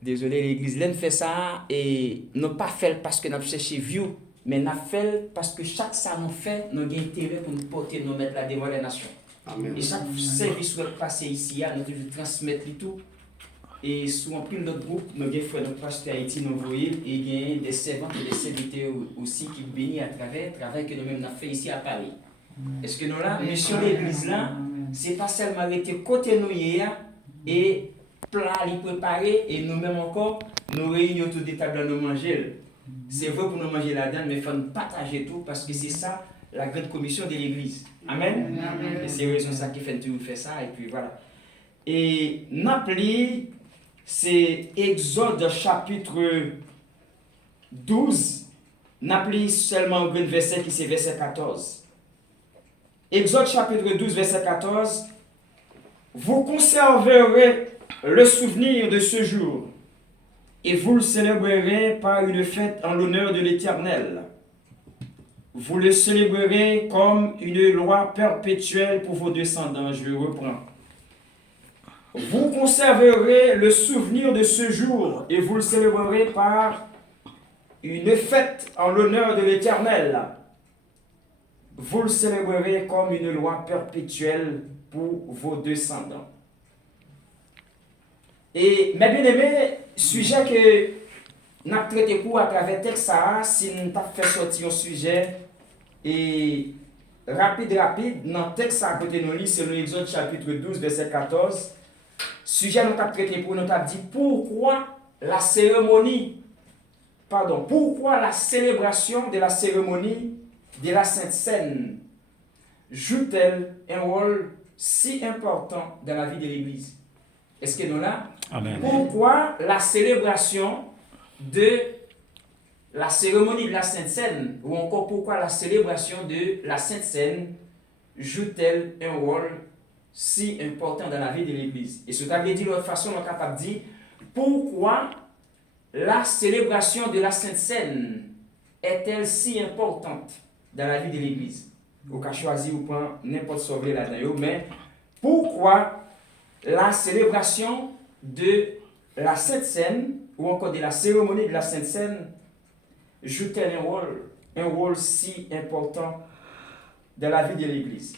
Désolé, l'église l'aime fait ça et non pas fait parce que nous cherché vieux, mais nous fait parce que chaque ça nous fait, nous avons intérêt pour nous porter, nous mettre là devant les nations. Amen. Et chaque service qui est passé ici, nous devons transmettre tout. Et sous un pile d'autres groupes, nous avons fait notre pasteur Haïti, nous voyons, et il y a des servantes et des serviteurs aussi qui bénissent à travers le travail que nous-mêmes avons fait ici à Paris. Est-ce que nous là, mission de l'église là, c'est pas seulement arrêter côté nous hier et plat les préparer et nous-mêmes encore, nous réunir autour des tables nous manger. C'est vrai pour nous manger là-dedans, mais il faut nous partager tout parce que c'est ça la grande commission de l'église. Amen. Amen. Et c'est raison ça qui fait tout faire ça et puis voilà. Et n'appli c'est Exode chapitre 12, n'appli seulement un verset qui c'est verset 14. Exode chapitre 12, verset 14. Vous conserverez le souvenir de ce jour et vous le célébrerez par une fête en l'honneur de l'Éternel. Vous le célébrerez comme une loi perpétuelle pour vos descendants. Je reprends. Vous conserverez le souvenir de ce jour et vous le célébrerez par une fête en l'honneur de l'Éternel. Vous le célébrerez comme une loi perpétuelle pour vos descendants. Et mes bien-aimés, sujet que nous avons traité pour à travers le texte, si nous avons fait sortir un sujet et rapide, dans le texte à côté de nous, c'est l'Exode chapitre 12, verset 14. Sujet nous avons traité pour nous avons dit pourquoi la célébration de la cérémonie de la Sainte Seine joue-t-elle un rôle si important dans la vie de l'Église? Est-ce que nous là? Amen. Pourquoi la célébration de la cérémonie de la Sainte Seine, ou encore pourquoi la célébration de la Sainte Seine joue-t-elle un rôle si important dans la vie de l'Église? Et ce que veut dire de l'autre façon, on est capable de dire pourquoi la célébration de la Sainte Seine est-elle si importante dans la vie de l'Église? Vous pouvez choisir ou prendre n'importe sauver là-dedans, mais pourquoi la célébration de la Sainte Seine ou encore de la cérémonie de la Sainte Seine joue-t-elle un rôle si important dans la vie de l'Église?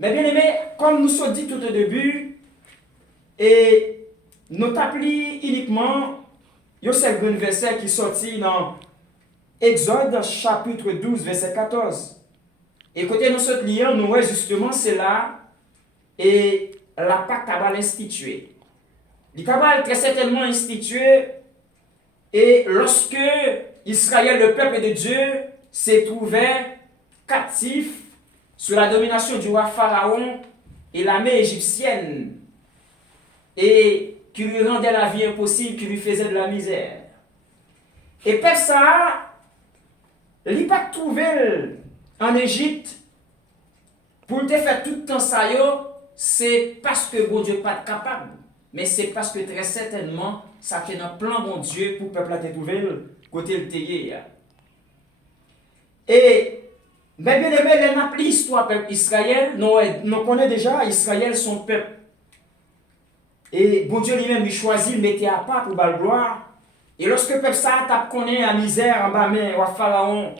Mais bien aimé, comme nous sommes dit tout au début, et nous t'appelons uniquement, il y a ce verset qui sorti dans Exode chapitre 12, verset 14. Écoutez, nous sommes liés, nous voyons justement c'est là, et la Pâque Kabbalah instituée. Le Kabbalah très certainement institué, et lorsque Israël, le peuple de Dieu, s'est trouvé captif sous la domination du roi Pharaon et l'armée égyptienne, et qui lui rendait la vie impossible, qui lui faisait de la misère. Et peuple ça, il n'a pas trouvé en Égypte pour te faire tout le temps ça, c'est parce que bon Dieu n'est pas capable, mais c'est parce que très certainement, ça fait un plan bon Dieu pour le peuple à te trouver côté le théier. Et, mais bien aimé, les appelé l'histoire peuple Israël, nous connaissons déjà Israël, son peuple. Et bon Dieu lui-même, il choisit, il mettait à part pour la gloire. Et lorsque le peuple ça tape connaît la misère en bas main, au Pharaon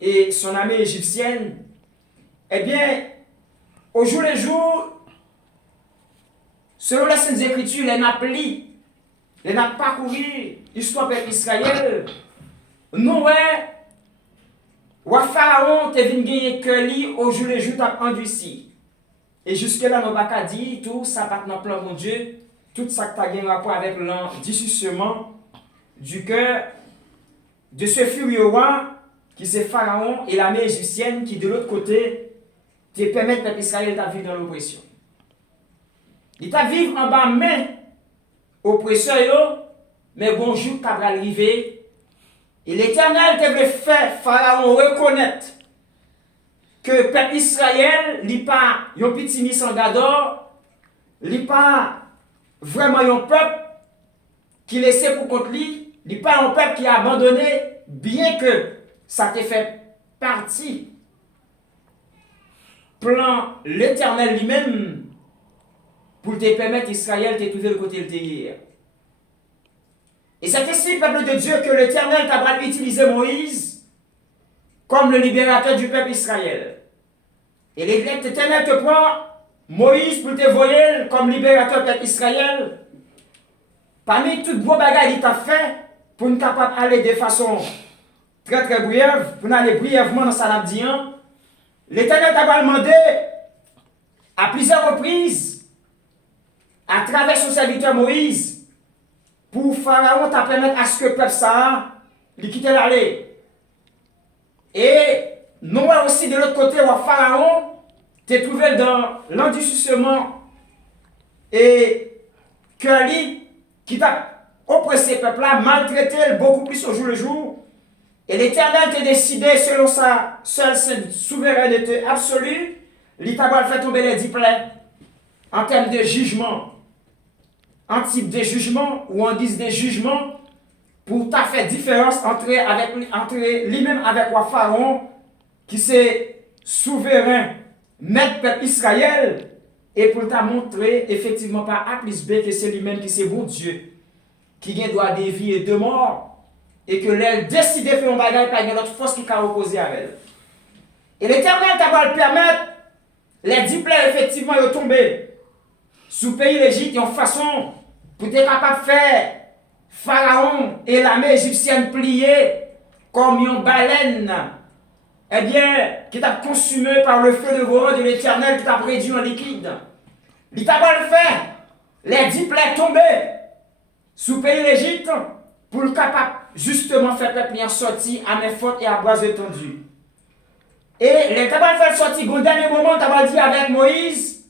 et son armée égyptienne, eh bien, au jour le jour, selon les Saintes Écritures, les appelés, les n'a parcouru l'histoire peuple Israël, Noé, ou Pharaon, te venu gagner cœur au jour le jour, t'as endurci. Et jusque-là, nous n'avons pas dit tout ça part dans le plan de Dieu, tout ça qui a un rapport avec l'endurcissement du cœur de ce furieux roi qui c'est Pharaon et l'armée égyptienne qui de l'autre côté te permettent peuple Israël de vivre dans l'oppression. Il t'a vivre en bas main oppresseur, mais bonjour t'as arrivé. Et l'Éternel devait faire Pharaon reconnaître que le peuple Israël n'est pas un petit mis en gador, n'est pas vraiment un peuple qui laissait pour compte lui, n'est pas un peuple qui a abandonné, bien que ça te fait partie plan l'Éternel lui-même pour te permettre Israël de trouver le côté de hier. Et c'est ainsi, peuple de Dieu, que l'Éternel t'a utilisé Moïse comme le libérateur du peuple Israël. Et l'Éternel te prend Moïse pour te voyer comme libérateur du peuple Israël. Parmi toutes vos bagages qu'il t'a fait, pour nous capable aller de façon très très brève, pour nous aller brièvement dans sa labdian, l'Éternel t'a demandé à plusieurs reprises, à travers son serviteur Moïse, pour Pharaon t'a permettre à ce que le peuple ça lui quitte l'aller. Et nous aussi de l'autre côté, Pharaon t'es trouvé dans l'endurcissement et que lui qui t'a oppressé le peuple là, maltraité beaucoup plus au jour le jour. Et l'Éternel t'a décidé selon sa seule souveraineté absolue, il t'a fait tomber les 10 plaies en termes de jugement. En type de jugement ou en guise de jugement pour ta faire différence entre lui-même avec le Pharaon qui c'est souverain, maître peuple Israël et pour t'a montrer effectivement par A plus B que c'est lui-même qui c'est bon Dieu qui vient droit de vie et de mort et que l'elle décide de faire un bagage par une autre force qui a opposé à elle. Et l'Éternel t'a le permettre les 10 plaies effectivement de tomber sous le pays d'Égypte en façon pour être capable de faire Pharaon et l'armée égyptienne plier comme une baleine, eh bien, qui t'a consumé par le feu de voix de l'Éternel qui t'a réduit en liquide. Il t'a le faire, les 10 plaies tomber sous le pays d'Égypte pour le capable justement faire peuple en sortir à main forte et à bras étendus. Et les tabac fait sortir au dernier moment, t'as dit avec Moïse,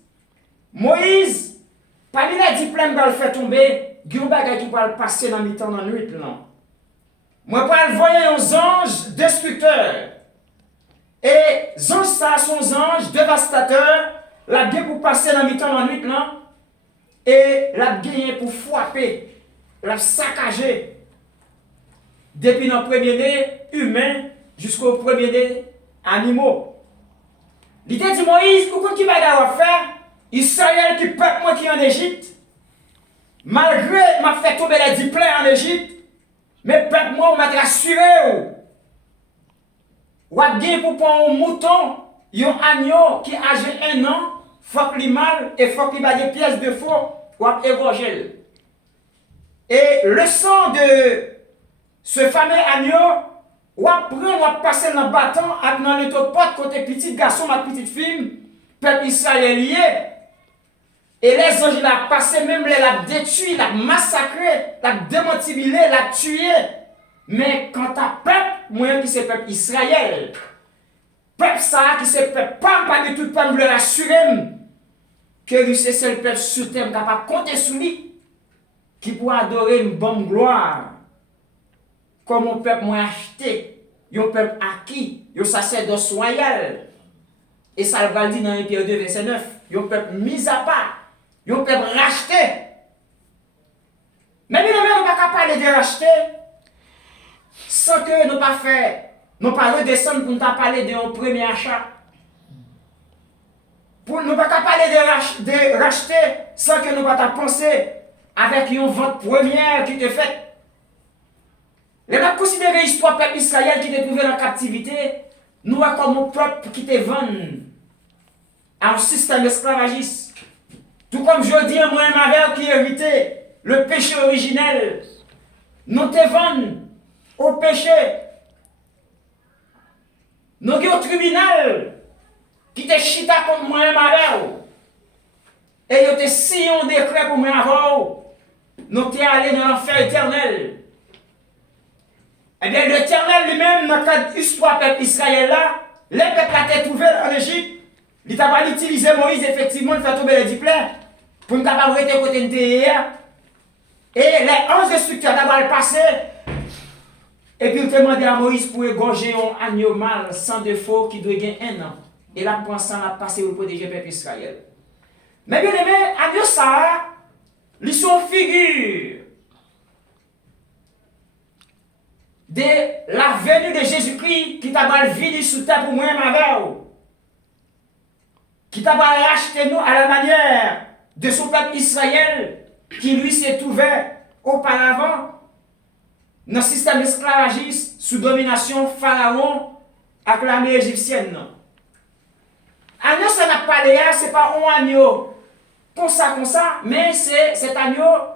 parmi les 10 plaies que faire tomber, il y a un bagage qui va passer dans le temps dans la nuit. Moi, je voyais un ange destructeur. Et ange ça, son ange dévastateur, la guerre pour passer dans le temps dans la nuit. Et la guerre pour frapper, la saccager. Depuis le premier-né humain jusqu'au premier-né animaux. L'idée dit Moïse, pourquoi qui va faire? Israël qui peuple moi qui en Égypte. Malgré m'a fait tomber les 10 plaies en Égypte, mais peuple moi m'a rassuré. Ou a gagné pour prendre un mouton, un agneau qui a âgé 1 an, faut que l'animal et faut qu'il ait des pièces de faux, ou a égorgé. Et le sang de ce fameux agneau, ou après on va passer dans le bâton, dans le porte côté petit garçon, ma petite fille, peuple israélien. Et les anges l'ont passé, même les l'ont détruit, l'ont massacré, l'ont démantelé, l'ont tué. Mais quand t'as peuple, moi qui c'est peuple Israël, peuple ça qui c'est peuple, pas de tout peuple le rassurer que lui c'est le peuple sous terre capable de compter sur lui, qui pourra adorer une bonne gloire. Comme un peuple moins acheté, un peuple acquis, un sacerdoce royal. Et ça le va dire dans Pierre 2, verset 9, un peuple mis à part. Ils peuvent racheter. Mais nous ne sommes pas capables de racheter sans que nous pas fait, nous pas redescendre pour nous parler d'un premier achat. Pour nous pas capables de racheter sans que nous pas penser avec une vente première qui te fait. Les gens considèrent l'histoire du peuple Israël qui est trouvé en captivité, nous comme un peuple qui te vend à un système esclavagiste. Tout comme je dis à moi et ma mère qui héritait le péché originel, nous te vendons au péché. Nous avons un tribunal qui te chita contre moi et ma mère. Et nous te signé un décret pour moi avant. Nous te allés dans l'enfer éternel. Eh bien, l'Éternel lui-même, dans cette histoire peuple Israël là, les peuples la tête ouverte en Égypte, il t'a utilisé Moïse effectivement, il fait tomber les 10 plaies. Pour nous capables de côté de hier. Et les 11 destructeurs d'abord passé. Et puis il demandé à Moïse pour égorger un agneau mâle sans défaut qui doit gagner 1 an. Et là, pour ça, on a passé pour protéger le peuple Israël. Mais bien aimé, agneau ça, ils sont figure de la venue de Jésus-Christ qui t'a mal venu sous terre pour moi et ma mère. Qui t'a mal racheté nous à la manière de son peuple Israël qui lui s'est ouvert auparavant. dans le système esclavagiste sous domination pharaon avec l'armée égyptienne. Agneau, ça n'a pas l'air, ce n'est pas un agneau comme ça, mais cet agneau,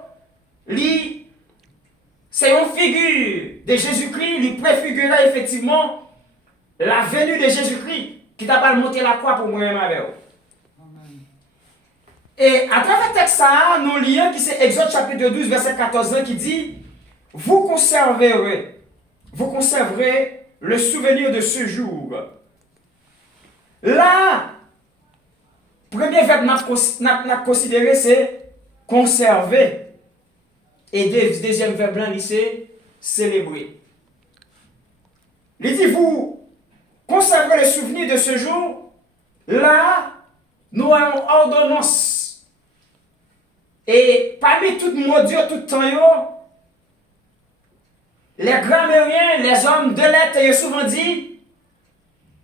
c'est une figure de Jésus-Christ, il préfigurait effectivement la venue de Jésus-Christ qui t'a pas monté la croix pour moi-même avec vous. Et à travers le texte, nous lions qui c'est Exode chapitre 12, verset 14 qui dit vous conserverez le souvenir de ce jour. Là, premier verbe n'a considéré c'est conserver. Et deuxième verbe là, c'est célébrer. Il dit vous conserverez le souvenir de ce jour. Là, nous avons ordonnance. Et parmi tout module, tout temps, les grammairiens, les hommes de lettres, ils ont souvent dit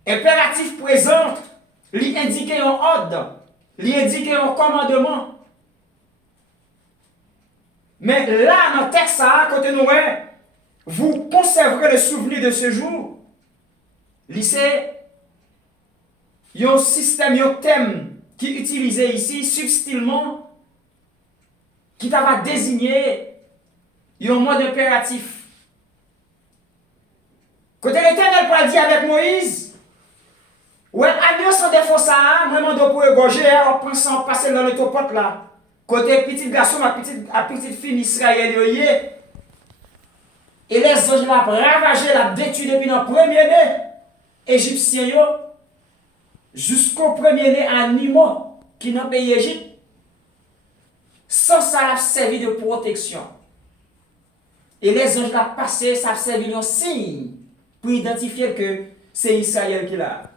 impératif présent, lui indiquer un ordre, lui indiquer un commandement. Mais là, dans le texte, quand nous vous conserverez le souvenir de ce jour, c'est un système, un thème qui est utilisé ici subtilement, qui va désigner un mode impératif. Quand l'Éternel va dire avec Moïse, ouais, agneau sans défaut ça, vraiment de pour égorger, en pensant passer dans le topote là. Côté petit garçon, à petite fille Israël, et les anges l'ont ravagé, l'ont détruit depuis le premier-né égyptien jusqu'au premier-né animaux qui dans le pays Égypte. Sans ça, a servi de protection. Et les anges l'ont passé, ça a servi de signe pour identifier que c'est Israël qui l'a.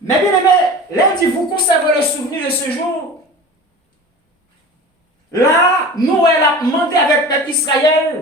Mais bien aimé, là, dit vous conservez le souvenir de ce jour. Là, nous, elle a demandé avec le peuple Israël